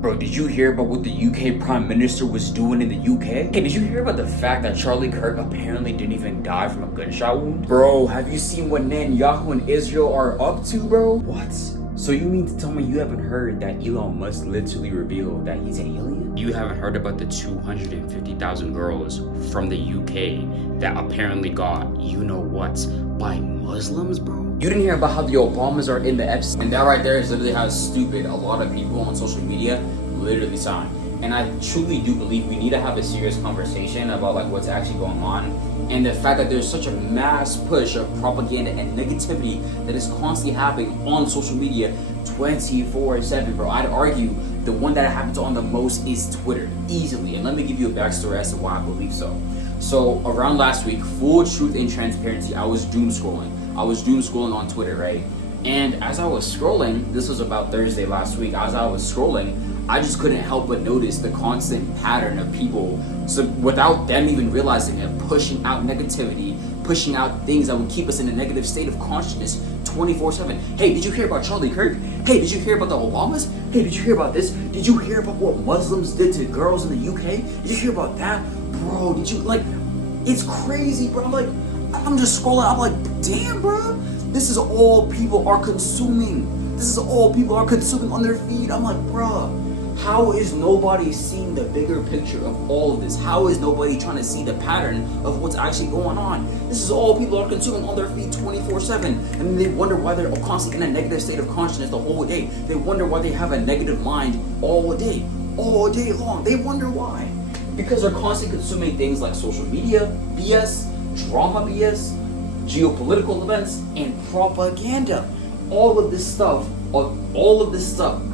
Bro, did you hear about what the UK Prime Minister was doing in the UK? Hey, did you hear about the fact that Charlie Kirk apparently didn't even die from a gunshot wound? Bro, have you seen what Netanyahu and Israel are up to, bro? What? So you mean to tell me you haven't heard that Elon Musk literally revealed that he's an alien? You haven't heard about the 250,000 girls from the UK that apparently got you-know-what by Muslims, bro? You didn't hear about how the Obamas are in the Epstein? And that right there is literally how stupid a lot of people on social media literally sound. And I truly do believe we need to have a serious conversation about like what's actually going on, and the fact that there's such a mass push of propaganda and negativity that is constantly happening on social media 24/7, bro. I'd argue the one that happens on the most is Twitter, easily. And let me give you a backstory as to why I believe so. So around last week, full truth and transparency, I was doom scrolling. I was doom scrolling on Twitter, right? And as I was scrolling, this was about Thursday last week, as I was scrolling, I just couldn't help but notice the constant pattern of people, so without them even realizing it, pushing out negativity, pushing out things that would keep us in a negative state of consciousness 24/7. Hey, did you hear about Charlie Kirk? Hey, did you hear about the Obamas? Hey, did you hear about this? Did you hear about what Muslims did to girls in the UK? Did you hear about that? Bro, did you, like, it's crazy, bro. I'm just scrolling, I'm like, damn, bro. This is all people are consuming. This is all people are consuming on their feed. I'm like, bruh, how is nobody seeing the bigger picture of all of this? How is nobody trying to see the pattern of what's actually going on? This is all people are consuming on their feed 24/7. And they wonder why they're constantly in a negative state of consciousness the whole day. They wonder why they have a negative mind all day long. They wonder why. Because they're constantly consuming things like social media, BS, drama BS, geopolitical events, and propaganda. All of this stuff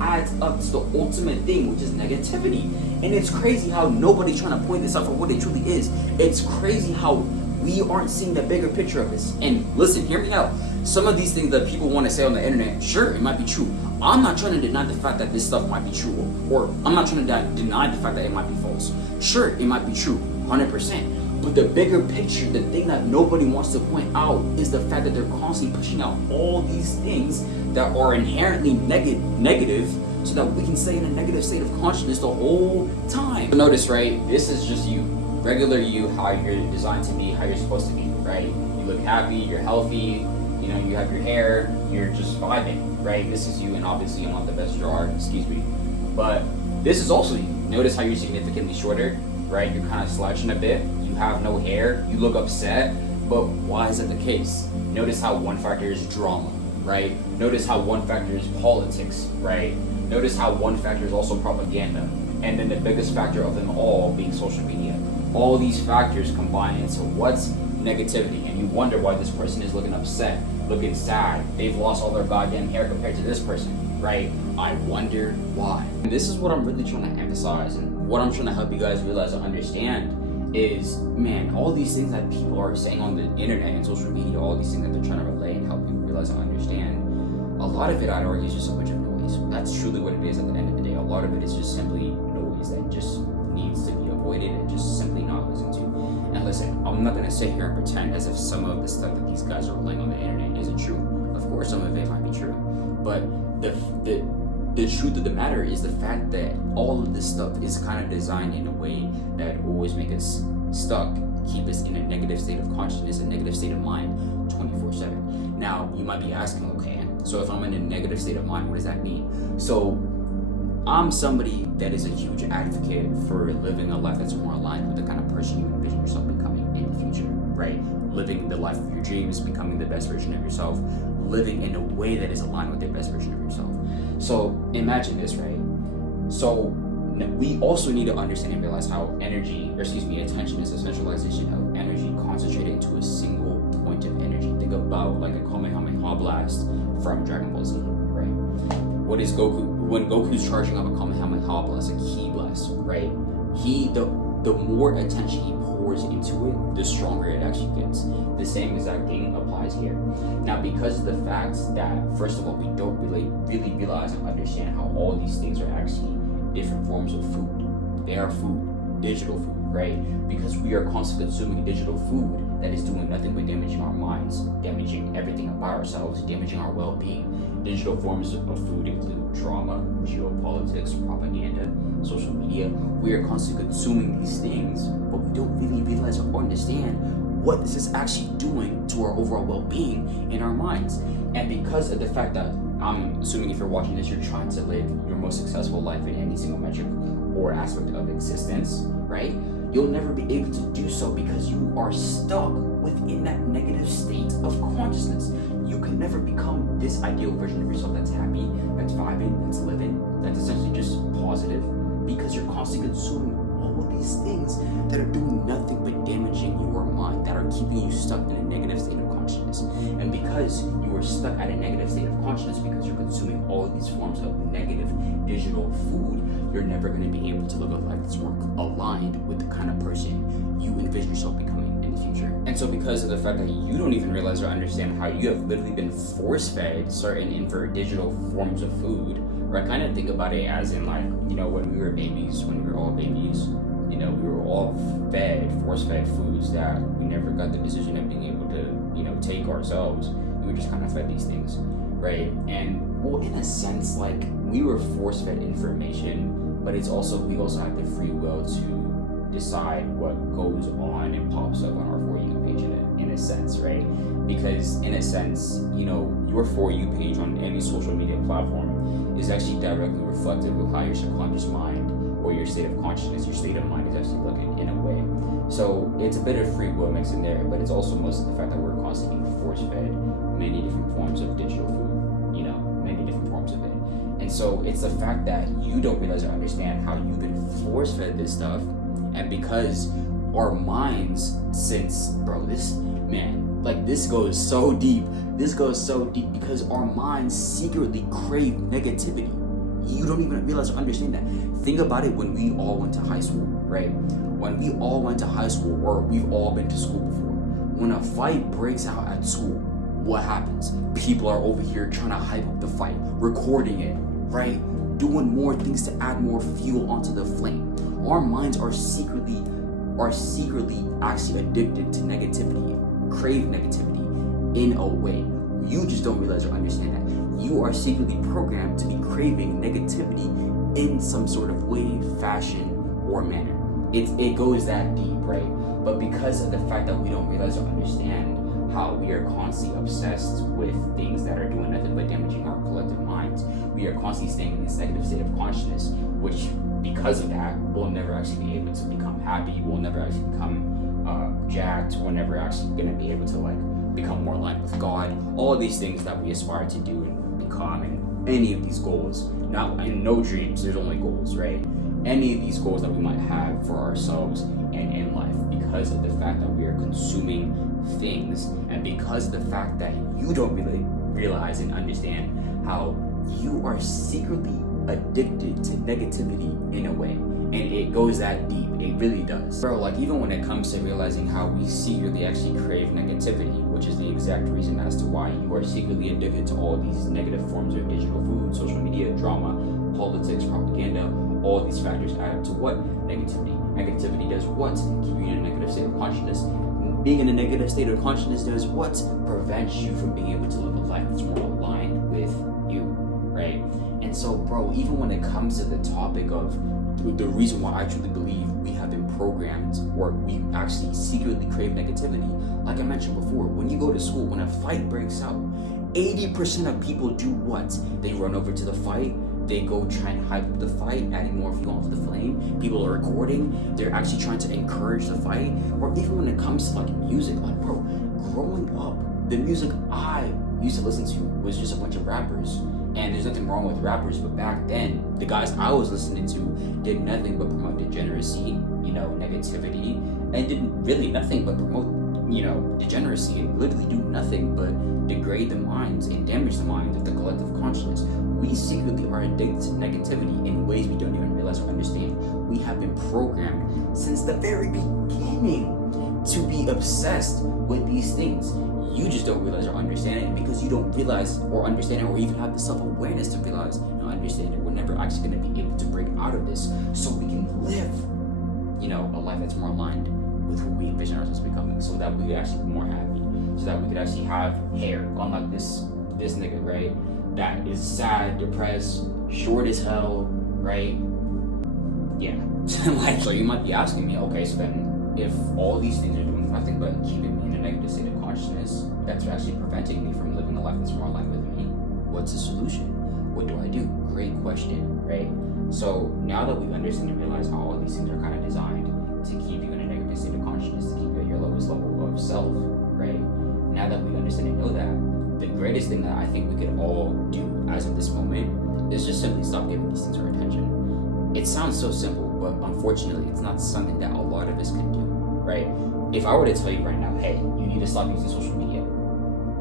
adds up to the ultimate thing, which is negativity. And it's crazy how nobody's trying to point this out for what it truly is. It's crazy how we aren't seeing the bigger picture of this. And listen, hear me out. Some of these things that people want to say on the internet, sure, it might be true. I'm not trying to deny the fact that this stuff might be true, or I'm not trying to deny the fact that it might be false. Sure, it might be true, 100%. But the bigger picture, the thing that nobody wants to point out, is the fact that they're constantly pushing out all these things that are inherently negative, so that we can stay in a negative state of consciousness the whole time. Notice, right? This is just you, regular you, how you're designed to be, how you're supposed to be, right? You look happy, you're healthy, you know, you have your hair, you're just vibing, right? This is you, and obviously you're not the best drawer, excuse me. But this is also you. Notice how you're significantly shorter, right? You're kind of slouching a bit. You have no hair. You look upset. But why is that the case? Notice how one factor is drama, right? Notice how one factor is politics, right? Notice how one factor is also propaganda. And then the biggest factor of them all being social media. All these factors combine into what's negativity. And you wonder why this person is looking upset, looking sad. They've lost all their goddamn hair compared to this person, right? I wonder why. And this is what I'm really trying to emphasize, and what I'm trying to help you guys realize and understand is, man, all these things that people are saying on the internet and social media, all these things that they're trying to relay and help you realize and understand, a lot of it, I'd argue, is just a bunch of noise. That's truly what it is at the end of the day. A lot of it is just simply noise that just needs to be avoided and just simply not listened to. And listen, I'm not going to sit here and pretend as if some of the stuff that these guys are relaying on the internet isn't true. Of course, some of it might be true. But the truth of the matter is the fact that all of this stuff is kind of designed in a way that always make us stuck, keep us in a negative state of consciousness, a negative state of mind 24/7. Now, you might be asking, okay, so if I'm in a negative state of mind, what does that mean? So I'm somebody that is a huge advocate for living a life that's more aligned with the kind of person you envision yourself becoming in the future, right? Living the life of your dreams, becoming the best version of yourself, living in a way that is aligned with the best version of yourself. So imagine this, right? So we also need to understand and realize how attention is a centralization of energy concentrated into a single point of energy. Think about like a Kamehameha blast from Dragon Ball Z, right? What is Goku? When Goku's charging up a Kamehameha blast, a ki blast, right? The more attention he pours into it, the stronger it actually gets. The same exact thing applies here. Now, because of the fact that, first of all, we don't really realize and understand how all these things are actually different forms of food. They are food, digital food, right? Because we are constantly consuming digital food, that is doing nothing but damaging our minds, damaging everything about ourselves, damaging our well-being. Digital forms of food include drama, geopolitics, propaganda, social media. We are constantly consuming these things, but we don't really realize or understand what this is actually doing to our overall well-being in our minds. And because of the fact that, I'm assuming if you're watching this, you're trying to live your most successful life in any single metric or aspect of existence, right? You'll never be able to do so because you are stuck within that negative state of consciousness. You can never become this ideal version of yourself that's happy, that's vibing, that's living, that's essentially just positive, because you're constantly consuming all of these things that are doing nothing but damaging your mind, that are keeping you stuck in a negative state of consciousness. And because you are stuck at a negative state of consciousness, because you're consuming all of these forms of negative digital food, you're never going to be able to live a life that's more aligned with the kind of person you envision yourself becoming in the future. And so because of the fact that you don't even realize or understand how you have literally been force-fed certain inferior digital forms of food, or I kind of think about it as in, like, you know, when we were babies, when we were all babies, you know, we were all fed, force-fed foods that we never got the decision of being able to, you know, take ourselves. We were just kind of fed these things, right? And, well, in a sense, like, we were force-fed information, but it's also, we also have the free will to decide what goes on and pops up on our For You page in a sense, right? Because in a sense, you know, your For You page on any social media platform is actually directly reflective of how your subconscious mind or your state of consciousness, your state of mind is actually looking in a way. So it's a bit of free will mixed in there, but it's also mostly the fact that we're constantly being force-fed many different forms of digital food, you know, many different forms of it. And so it's the fact that you don't realize or understand how you've been force-fed this stuff, and because our minds, since, bro, this, man, like, this goes so deep. This goes so deep because our minds secretly crave negativity. You don't even realize or understand that. Think about it when we all went to high school, right? When we all went to high school, or we've all been to school before, when a fight breaks out at school, what happens? People are over here trying to hype up the fight, recording it, right? Doing more things to add more fuel onto the flame. Our minds are secretly actually addicted to negativity, crave negativity in a way. You just don't realize or understand that. You are secretly programmed to be craving negativity in some sort of way, fashion, or manner. It goes that deep, right? But because of the fact that we don't realize or understand how we are constantly obsessed with things that are doing nothing but damaging our collective minds, we are constantly staying in this negative state of consciousness, which, because of that, we'll never actually be able to become happy. We'll never actually become jacked. We're never actually going to be able to, like, become more aligned with God. All of these things that we aspire to do and become, and any of these goals, not in no dreams, there's only goals, right? Any of these goals that we might have for ourselves and in life, because of the fact that we are consuming things, and because of the fact that you don't really realize and understand how you are secretly addicted to negativity in a way. And it goes that deep. It really does. Bro, like, even when it comes to realizing how we secretly actually crave negativity, which is the exact reason as to why you are secretly addicted to all these negative forms of digital food, social media, drama, politics, propaganda, all these factors add up to what? Negativity. Negativity does what? Keep you in a negative state of consciousness. Being in a negative state of consciousness does what? Prevents you from being able to live a life that's more aligned with you, right? And so, bro, even when it comes to the topic of the reason why I truly believe we have been programmed, or we actually secretly crave negativity, like I mentioned before, when you go to school, when a fight breaks out, 80% of people do what? They run over to the fight, they go try and hype up the fight, adding more fuel onto the flame. People are recording, they're actually trying to encourage the fight. Or even when it comes to, like, music, like, bro, growing up, the music I used to listen to was just a bunch of rappers. And there's nothing wrong with rappers, but back then, the guys I was listening to did nothing but promote degeneracy, you know, negativity, and did really nothing but promote, you know, degeneracy, and literally do nothing but degrade the minds and damage the minds of the collective consciousness. We secretly are addicted to negativity in ways we don't even realize or understand. We have been programmed since the very beginning to be obsessed with these things. You just don't realize or understand it, because you don't realize or understand it, or even have the self-awareness to realize and understand it. We're never actually going to be able to break out of this so we can live, you know, a life that's more aligned with who we envision ourselves becoming, so that we could actually be more happy, so that we could actually have hair, unlike this nigga, right? That is sad, depressed, short as hell, right? Yeah. Like, so you might be asking me, okay, so then if all these things are doing nothing but keeping me in a negative state of consciousness, that's actually preventing me from living a life that's more aligned with me, what's the solution? What do I do? Great question, right? So now that we understand and realize how all these things are kind of designed to keep you in a negative state of consciousness, to keep you at your lowest level of self, right? Now that we understand and know that, the greatest thing that I think we could all do as of this moment is just simply stop giving these things our attention. It sounds so simple, but unfortunately, it's not something that a lot of us can do, right? If I were to tell you right now, hey, you need to stop using social media,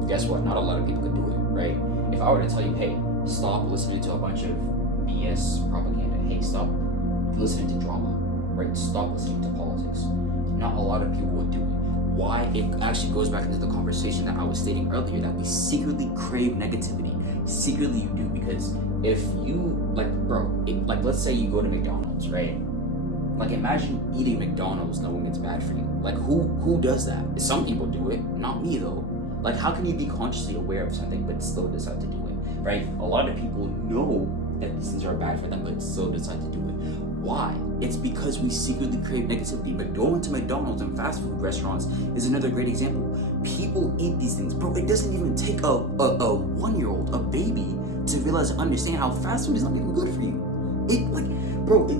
guess what? Not a lot of people could do it, right? If I were to tell you, hey, stop listening to a bunch of BS propaganda, hey, stop listening to drama, right? Stop listening to politics. Not a lot of people would do it. Why? It actually goes back into the conversation that I was stating earlier, that we secretly crave negativity. Secretly you do, because if you, like, bro, like, let's say you go to McDonald's, right? Like, imagine eating McDonald's knowing it's bad for you. Like, who does that? Some people do it, not me though. Like, how can you be consciously aware of something but still decide to do it, right? A lot of people know that these things are bad for them but still decide to do it. Why? It's because we secretly crave negativity. But going to McDonald's and fast food restaurants is another great example. People eat these things. Bro, it doesn't even take a 1-year-old, a baby, to realize and understand how fast food is not even good for you.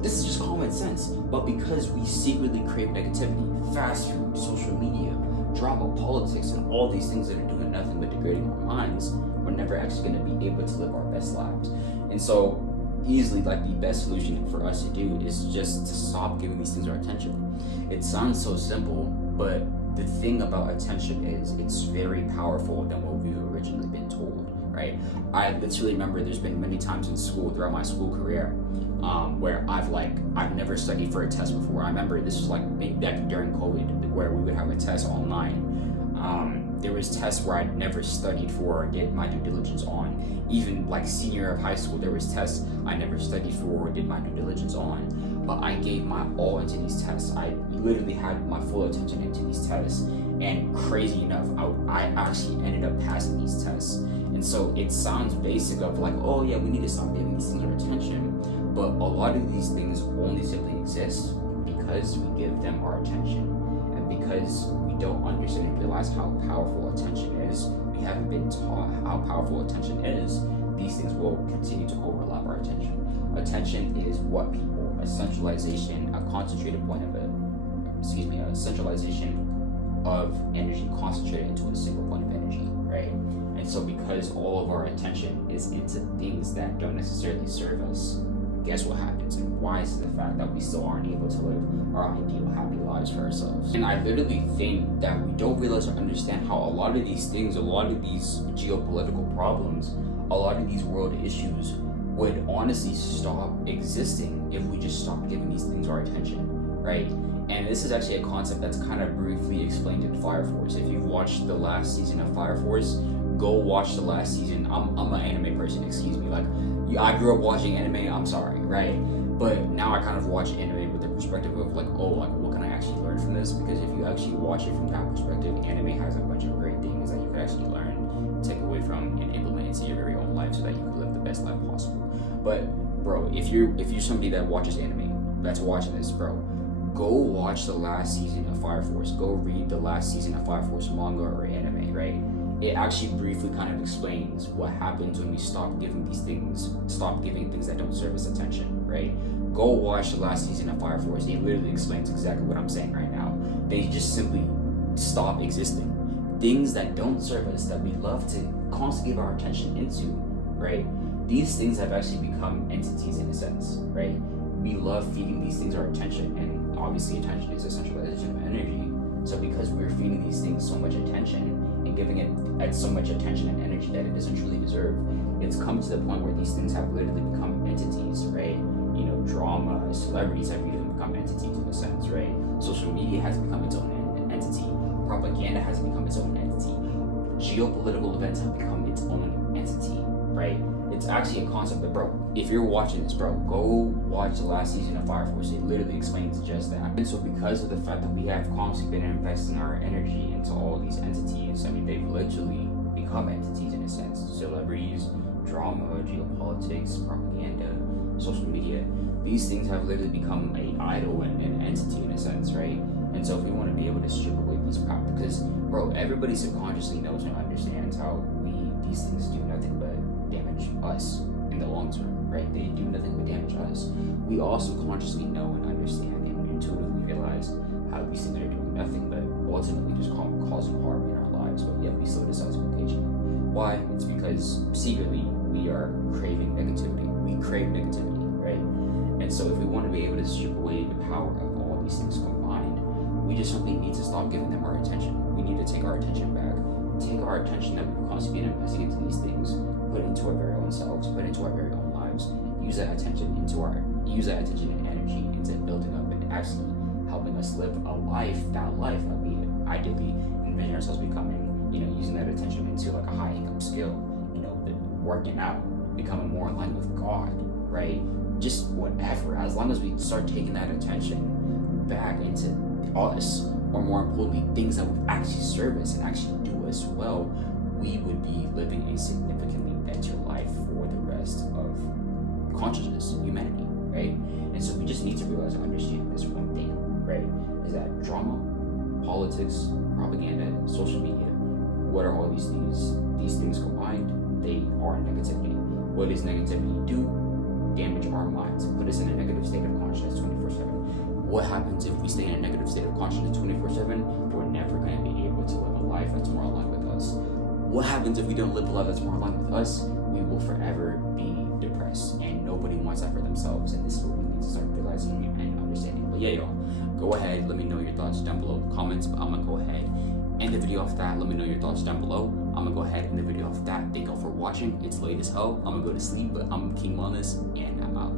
This is just common sense. But because we secretly crave negativity, fast food, social media, drama, politics, and all these things that are doing nothing but degrading our minds, we're never actually going to be able to live our best lives. And so, easily, like, the best solution for us to do is just to stop giving these things our attention. It sounds so simple, but the thing about attention is it's very powerful than what we've originally been told, right? I literally remember there's been many times in school throughout my school career where I've never studied for a test before. I remember this was like maybe back during COVID, where we would have a test online. There was tests where I'd never studied for or did my due diligence on. Even like senior of high school, there was tests I never studied for or did my due diligence on. But I gave my all into these tests. I literally had my full attention into these tests. And crazy enough, I actually ended up passing these tests. And so it sounds basic of like, oh yeah, we need to stop giving these things our attention. But a lot of these things only simply exist because we give them our attention. And because we don't understand and realize how powerful attention is, we haven't been taught how powerful attention is, these things will continue to overlap our attention. Attention is what people, a centralization, a concentrated point of a centralization of energy concentrated into a single point of energy, right? And so because all of our attention is into things that don't necessarily serve us, guess what happens? And why is it the fact that we still aren't able to live our ideal happy lives for ourselves? And I literally think that we don't realize or understand how a lot of these things, a lot of these geopolitical problems, a lot of these world issues would honestly stop existing if we just stopped giving these things our attention, right? And this is actually a concept that's kind of briefly explained in Fire Force. If you've watched the last season of Fire Force, go watch the last season. I'm an anime person, excuse me. Like, I grew up watching anime, I'm sorry, right? But now I kind of watch anime with the perspective of like, oh, like, what can I actually learn from this? Because if you actually watch it from that perspective, anime has a bunch of great things that you can actually learn, take away from, and implement into your very own life so that you can live the best life possible. But bro, if you're somebody that watches anime, that's watching this, bro, go watch the last season of Fire Force. Go read the last season of Fire Force manga or anime, right? It actually briefly kind of explains what happens when we stop giving things that don't serve us attention, right? Go watch the last season of Fire Force. It literally explains exactly what I'm saying right now. They just simply stop existing. Things that don't serve us, that we love to constantly give our attention into, right? These things have actually become entities in a sense, right? We love feeding these things our attention, and obviously attention is a centralization of energy. So because we're feeding these things so much attention and giving it so much attention and energy that it doesn't truly deserve, it's come to the point where these things have literally become entities, right? You know, drama, celebrities have even become entities in a sense, right? Social media has become its own entity. Propaganda has become its own entity. Geopolitical events have become its own entity, right? It's actually a concept, but bro, if you're watching this, bro, go watch the last season of Fire Force. It literally explains just that. And so because of the fact that we have constantly been investing our energy into all these entities, I mean, they've literally become entities in a sense. Celebrities, drama, geopolitics, propaganda, social media. These things have literally become an idol and an entity in a sense, right? And so if we want to be able to strip away these problems, because bro, everybody subconsciously knows and understands how these things do nothing but damage us in the long term, right? They do nothing but damage us. We all subconsciously know and understand and intuitively realize how these things are doing nothing but ultimately just causing harm in our lives, but yet we still decide to engage in them. Why? It's because secretly we are craving negativity. We crave negativity, right? And so if we want to be able to strip away the power of all these things combined, we just simply need to stop giving them our attention. We need to take our attention back. Take our attention that we've constantly been investing into these things, put it into our very own selves, put it into our very own lives, use that attention and energy into building up and actually helping us live a life that we ideally envision ourselves becoming, using that attention into like a high income skill, working out, becoming more in line with God, right? Just whatever, as long as we start taking that attention back into us, or more importantly, things that would actually serve us and actually do us well, we would be living a significantly better life for the rest of consciousness, humanity, right? And so we just need to realize and understand this one thing, right? Is that drama, politics, propaganda, social media, what are all these things combined? They are negativity. What does negativity do? Damage our minds, put us in a negative state of consciousness 24/7. What happens if we stay in a negative state of consciousness 24/7? We're never going to be able to live a life that's more aligned with us. What happens if we don't live a life that's more aligned with us? We will forever be depressed, and nobody wants that for themselves. And this is what we need to start realizing and understanding. But yeah, y'all, go ahead, let me know your thoughts down below in the comments. But I'm gonna go ahead, end the video off that. Let me know your thoughts down below. I'm gonna go ahead and end the video off that. Thank y'all for watching. It's late as hell. I'm gonna go to sleep, but I'm King Wellness, and I'm out.